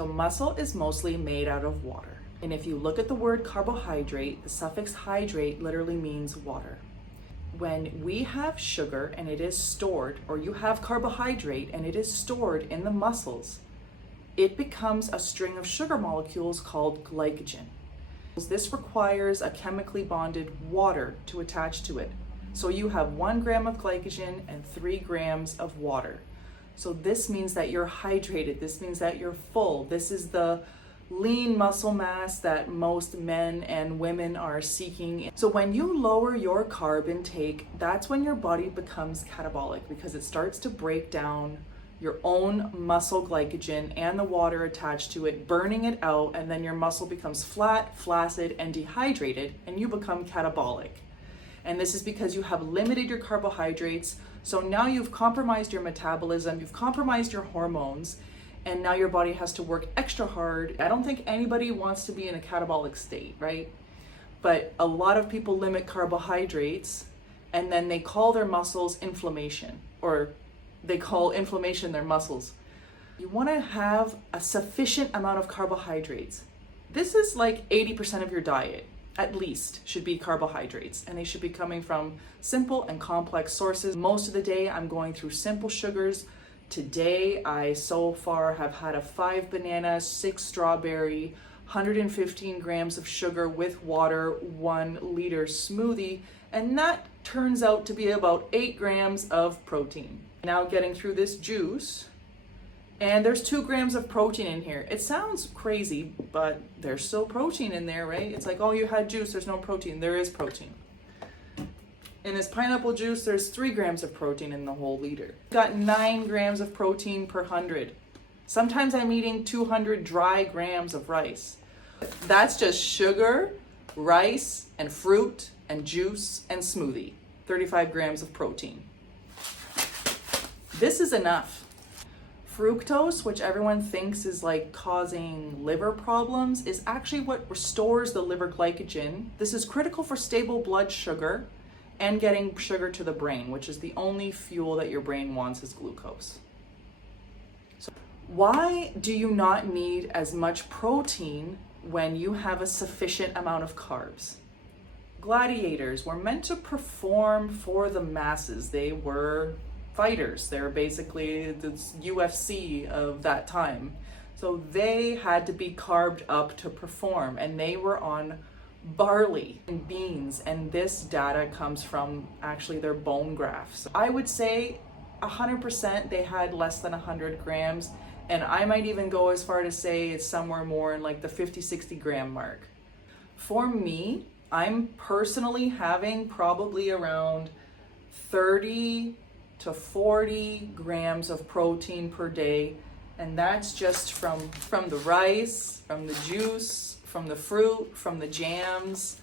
So muscle is mostly made out of water. And if you look at the word carbohydrate, the suffix hydrate literally means water. When we have sugar and it is stored, or you have carbohydrate and it is stored in the muscles, it becomes a string of sugar molecules called glycogen. This requires a chemically bonded water to attach to it. So you have 1 gram of glycogen and 3 grams of water. So this means that you're hydrated. This means that you're full. This is the lean muscle mass that most men and women are seeking. So when you lower your carb intake, that's when your body becomes catabolic, because it starts to break down your own muscle glycogen and the water attached to it, burning it out, and then your muscle becomes flat, flaccid, and dehydrated, and you become catabolic. And this is because you have limited your carbohydrates. So now you've compromised your metabolism, you've compromised your hormones, and now your body has to work extra hard. I don't think anybody wants to be in a catabolic state, right? But a lot of people limit carbohydrates, and then they call their muscles inflammation, or they call inflammation their muscles. You want to have a sufficient amount of carbohydrates. This is like 80% of your diet, at least, should be carbohydrates, and they should be coming from simple and complex sources. Most of the day I'm going through simple sugars. Today I so far have had a 5 banana, 6 strawberry, 115 grams of sugar with water, 1 liter smoothie, and that turns out to be about 8 grams of protein. Now getting through this juice, and there's 2 grams of protein in here. It sounds crazy, but there's still protein in there, right? It's like, oh, you had juice, there's no protein. There is protein. In this pineapple juice, there's 3 grams of protein in the whole liter. Got 9 grams of protein per 100. Sometimes I'm eating 200 dry grams of rice. That's just sugar, rice, and fruit, and juice, and smoothie. 35 grams of protein. This is enough. Fructose, which everyone thinks is like causing liver problems, is actually what restores the liver glycogen. This is critical for stable blood sugar and getting sugar to the brain, which is the only fuel that your brain wants is glucose. So why do you not need as much protein when you have a sufficient amount of carbs? Gladiators were meant to perform for the masses. They were fighters. They're basically the UFC of that time. So they had to be carved up to perform, and they were on barley and beans, and this data comes from actually their bone grafts. I would say 100% they had less than 100 grams, and I might even go as far to say it's somewhere more in like the 50-60 gram mark. For me, I'm personally having probably around 30 to 40 grams of protein per day, and that's just from the rice, from the juice, from the fruit, from the jams.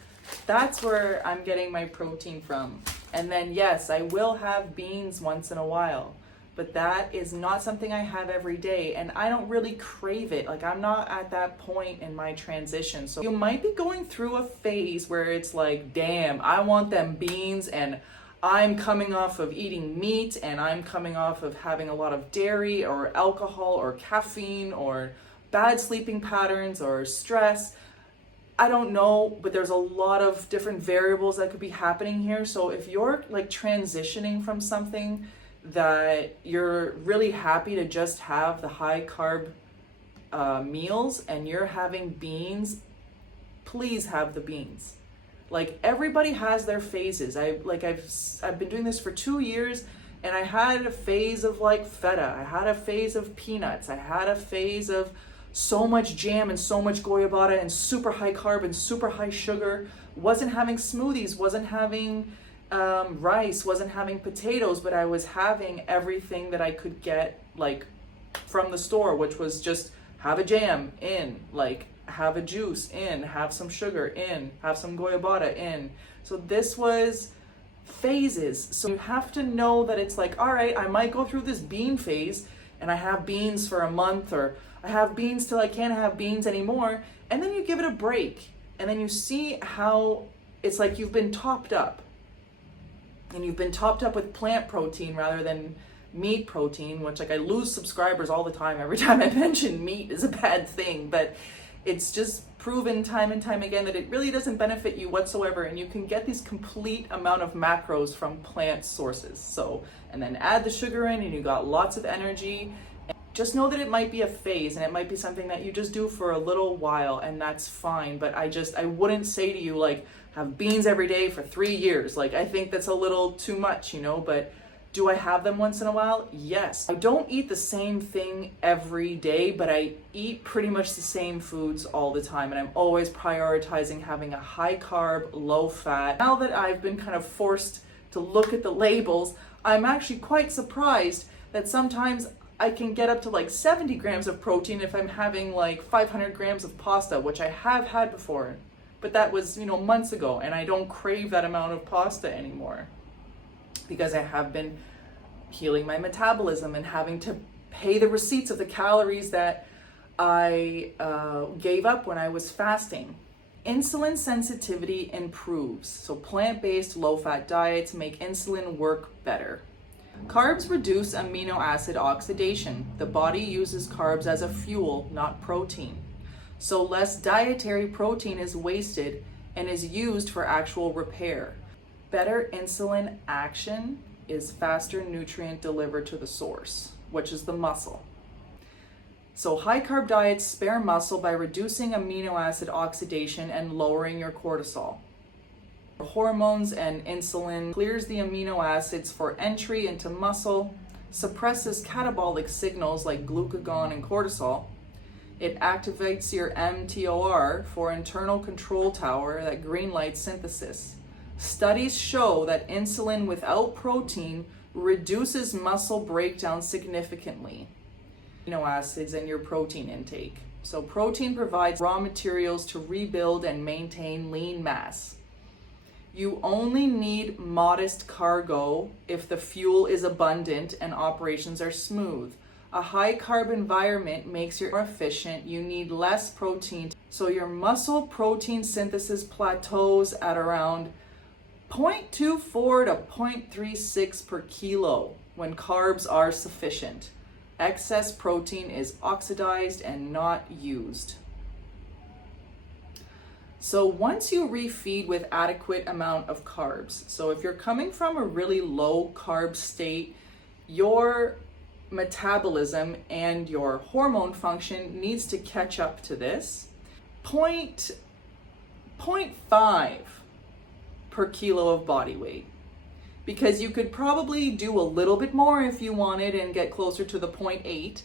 That's where I'm getting my protein from. And then yes, I will have beans once in a while, but that is not something I have every day, and I don't really crave it. Like, I'm not at that point in my transition. So you might be going through a phase where it's like, damn, I want them beans, and I'm coming off of eating meat, and I'm coming off of having a lot of dairy or alcohol or caffeine or bad sleeping patterns or stress. I don't know, but there's a lot of different variables that could be happening here. So if you're like transitioning from something that you're really happy to just have the high carb meals and you're having beans, please have the beans. Like, everybody has their phases. I've been doing this for 2 years, and I had a phase of like feta. I had a phase of peanuts. I had a phase of so much jam and so much goiabada and super high carb and super high sugar. Wasn't having smoothies, wasn't having rice, wasn't having potatoes, but I was having everything that I could get like from the store, which was just have a jam in, like have a juice in, have some sugar in, have some goiabada in. So this was phases. So you have to know that it's like, all right, I might go through this bean phase and I have beans for a month, or I have beans till I can't have beans anymore. And then you give it a break, and then you see how it's like you've been topped up, and you've been topped up with plant protein rather than meat protein, which like I lose subscribers all the time every time I mention meat is a bad thing, but it's just proven time and time again that it really doesn't benefit you whatsoever, and you can get these complete amount of macros from plant sources. So, and then add the sugar in and you got lots of energy. And just know that it might be a phase and it might be something that you just do for a little while, and that's fine. But I wouldn't say to you like have beans every day for 3 years. Like I think that's a little too much, you know, but do I have them once in a while? Yes. I don't eat the same thing every day, but I eat pretty much the same foods all the time. And I'm always prioritizing having a high carb, low fat. Now that I've been kind of forced to look at the labels, I'm actually quite surprised that sometimes I can get up to like 70 grams of protein if I'm having like 500 grams of pasta, which I have had before. But that was, you know, months ago, and I don't crave that amount of pasta anymore, because I have been healing my metabolism and having to pay the receipts of the calories that I gave up when I was fasting. Insulin sensitivity improves. So plant-based low-fat diets make insulin work better. Carbs reduce amino acid oxidation. The body uses carbs as a fuel, not protein. So less dietary protein is wasted and is used for actual repair. Better insulin action is faster nutrient delivered to the source, which is the muscle. So high carb diets spare muscle by reducing amino acid oxidation and lowering your cortisol. Hormones and insulin clears the amino acids for entry into muscle, suppresses catabolic signals like glucagon and cortisol. It activates your mTOR for internal control tower that green light synthesis. Studies show that insulin without protein reduces muscle breakdown significantly. Amino acids in your protein intake. So protein provides raw materials to rebuild and maintain lean mass. You only need modest cargo if the fuel is abundant and operations are smooth. A high carb environment makes you more efficient. You need less protein. So your muscle protein synthesis plateaus at around 0.24 to 0.36 per kilo when carbs are sufficient. Excess protein is oxidized and not used. So once you refeed with adequate amount of carbs, so if you're coming from a really low carb state, your metabolism and your hormone function needs to catch up to this. 0.5 per kilo of body weight, because you could probably do a little bit more if you wanted and get closer to the 0.8,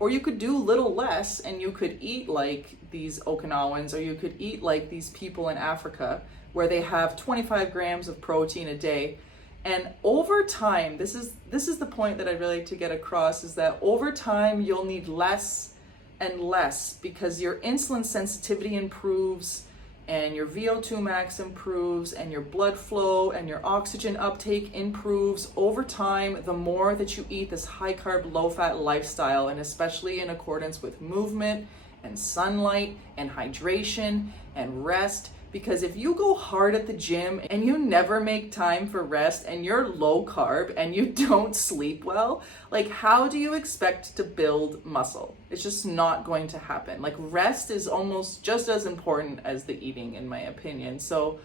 or you could do a little less and you could eat like these Okinawans, or you could eat like these people in Africa where they have 25 grams of protein a day. And over time, this is the point that I'd really like to get across, is that over time you'll need less and less because your insulin sensitivity improves and your VO2 max improves and your blood flow and your oxygen uptake improves over time the more that you eat this high carb, low fat lifestyle, and especially in accordance with movement and sunlight and hydration and rest. Because if you go hard at the gym and you never make time for rest and you're low carb and you don't sleep well, like how do you expect to build muscle? It's just not going to happen. Like rest is almost just as important as the eating, in my opinion. So,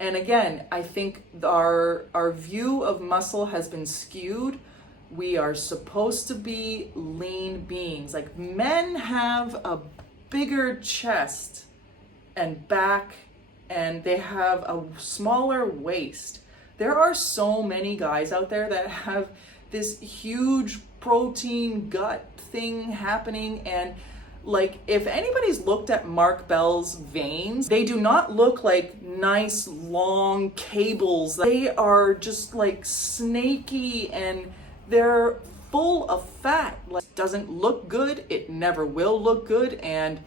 and again, I think our view of muscle has been skewed. We are supposed to be lean beings. Like men have a bigger chest and back, and they have a smaller waist. There are so many guys out there that have this huge protein gut thing happening, and like if anybody's looked at Mark Bell's veins, they do not look like nice long cables. They are just like snaky and they're full of fat. Like, doesn't look good, it never will look good, and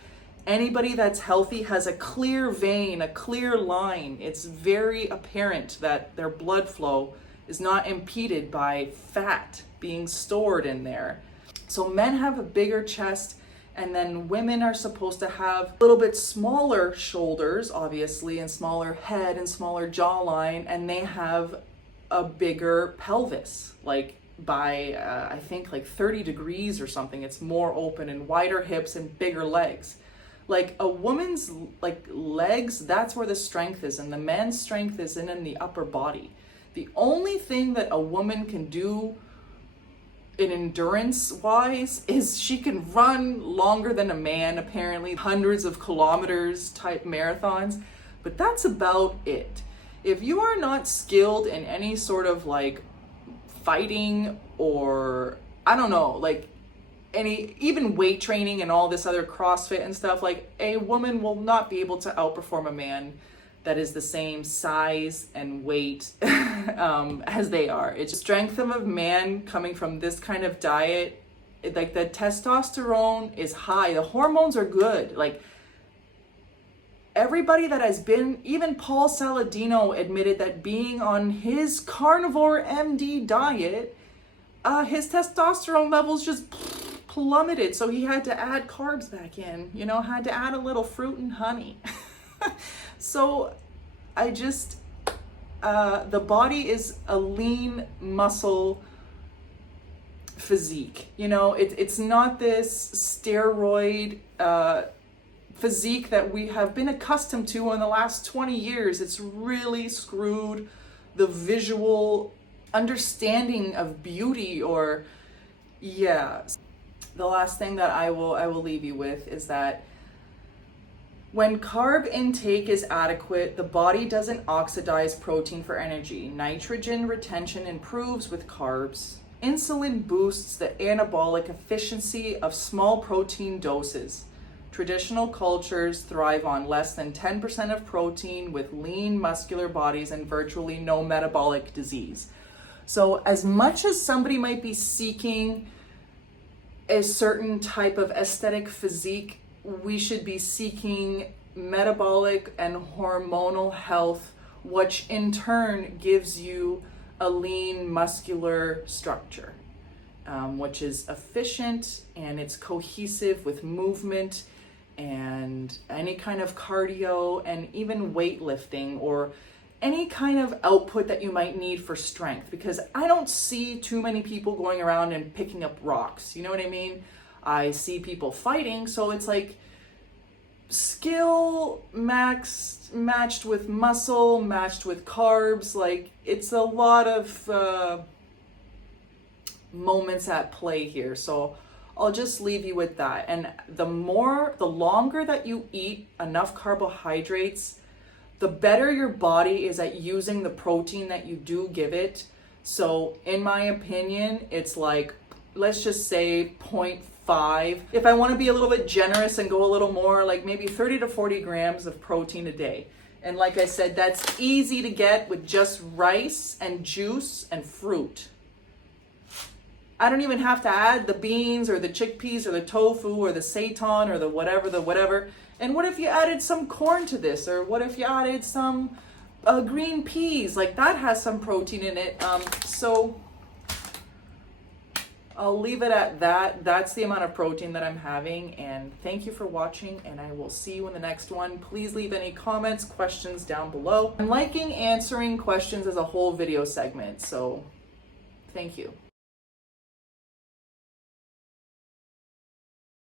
anybody that's healthy has a clear vein, a clear line. It's very apparent that their blood flow is not impeded by fat being stored in there. So men have a bigger chest, and then women are supposed to have a little bit smaller shoulders, obviously, and smaller head and smaller jawline, and they have a bigger pelvis. Like by I think like 30 degrees or something. It's more open and wider hips and bigger legs. Like a woman's like legs, that's where the strength is, and the man's strength is in the upper body. The only thing that a woman can do in endurance wise is she can run longer than a man, apparently hundreds of kilometers type marathons, but that's about it. If you are not skilled in any sort of like fighting or I don't know, like any even weight training and all this other CrossFit and stuff, like a woman will not be able to outperform a man that is the same size and weight as they are. It's strength of a man coming from this kind of diet. Like the testosterone is high, the hormones are good. Like everybody that has been, even Paul Saladino admitted that being on his carnivore MD diet, his testosterone levels just plummeted. So he had to add carbs back in, you know, had to add a little fruit and honey. So I just, the body is a lean muscle physique, you know, it's not this steroid physique that we have been accustomed to in the last 20 years. It's really screwed the visual understanding of beauty. Or yeah, the last thing that I will leave you with is that when carb intake is adequate, the body doesn't oxidize protein for energy. Nitrogen retention improves with carbs. Insulin boosts the anabolic efficiency of small protein doses. Traditional cultures thrive on less than 10% of protein with lean muscular bodies and virtually no metabolic disease. So as much as somebody might be seeking a certain type of aesthetic physique, we should be seeking metabolic and hormonal health, which in turn gives you a lean muscular structure, which is efficient and it's cohesive with movement and any kind of cardio and even weightlifting or any kind of output that you might need for strength. Because I don't see too many people going around and picking up rocks, you know what I mean? I see people fighting, so it's like skill matched with muscle, matched with carbs. Like it's a lot of moments at play here. So I'll just leave you with that. And the longer that you eat enough carbohydrates, the better your body is at using the protein that you do give it. So in my opinion, it's like, let's just say 0.5. If I want to be a little bit generous and go a little more, like maybe 30 to 40 grams of protein a day. And like I said, that's easy to get with just rice and juice and fruit. I don't even have to add the beans or the chickpeas or the tofu or the seitan or the whatever. And what if you added some corn to this? Or what if you added some green peas? Like that has some protein in it. So I'll leave it at that. That's the amount of protein that I'm having. And thank you for watching, and I will see you in the next one. Please leave any comments, questions down below. I'm liking answering questions as a whole video segment, so thank you.